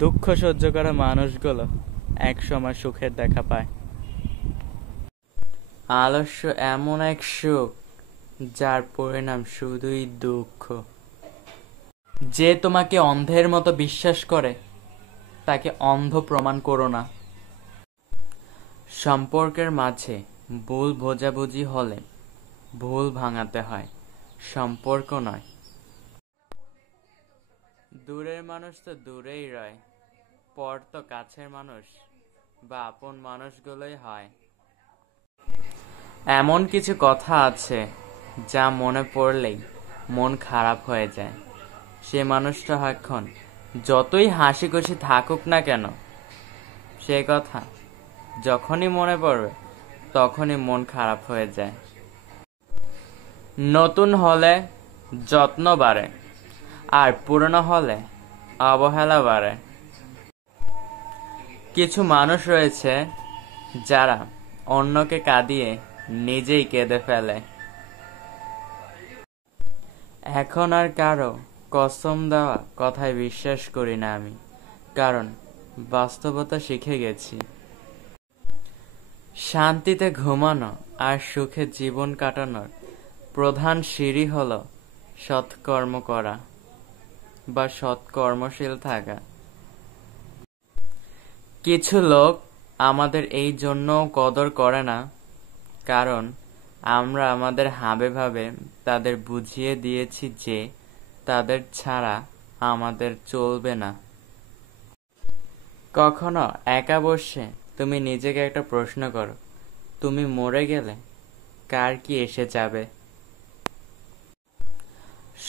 দুঃখ সহ্য করা মানুষগুলো একসময় সুখের দেখা পায়। আলস্য এমন এক সুখ যার পরিণাম শুধুই দুঃখ। যে তোমাকে অন্ধের মতো বিশ্বাস করে তাকে অন্ধ প্রমাণ করো না। সম্পর্কের মাঝে ভুল বোঝাবুঝি হলে ভুল ভাঙাতে হয়, সম্পর্ক নয়। দূরের মানুষ তো দূরেই রয়, পর তো কাছের মানুষ বা আপন মানুষগুলোই হয়। এমন কিছু কথা আছে যা মনে পড়লেই মন খারাপ হয়ে যায়। সে মানুষটা এখন যতই হাসি খুশি থাকুক না কেন, সে কথা যখনই মনে পড়বে তখনই মন খারাপ হয়ে যায়। নতুন হলে যত্ন বাড়ে, আর পুরনো হলে অবহেলা বাড়ে। কিছু মানুষ রয়েছে যারা অন্যকে কাঁদিয়ে নিজেই কেঁদে ফেলে। এখন আর কারো কসম দেওয়া কথায় বিশ্বাস করি না আমি, কারণ বাস্তবতা শিখে গেছি। শান্তিতে ঘুমানো আর সুখে জীবন কাটানোর প্রধান সিঁড়ি হলো সৎকর্ম করা বা সৎকর্মশীল থাকা। কিছু লোক আমাদের এই জন্যও কদর করে না, কারণ আমরা আমাদের হাবে ভাবে তাদের বুঝিয়ে দিয়েছি যে তাদের ছাড়া আমাদের চলবে না। কখনো একা বসে তুমি নিজেকে একটা প্রশ্ন করো, তুমি মরে গেলে কার কি এসে যাবে?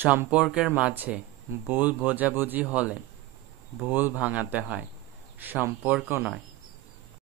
সম্পর্কের মাঝে ভুল বোঝাবুঝি হলে ভুল ভাঙাতে হয়, সম্পর্ক নয়।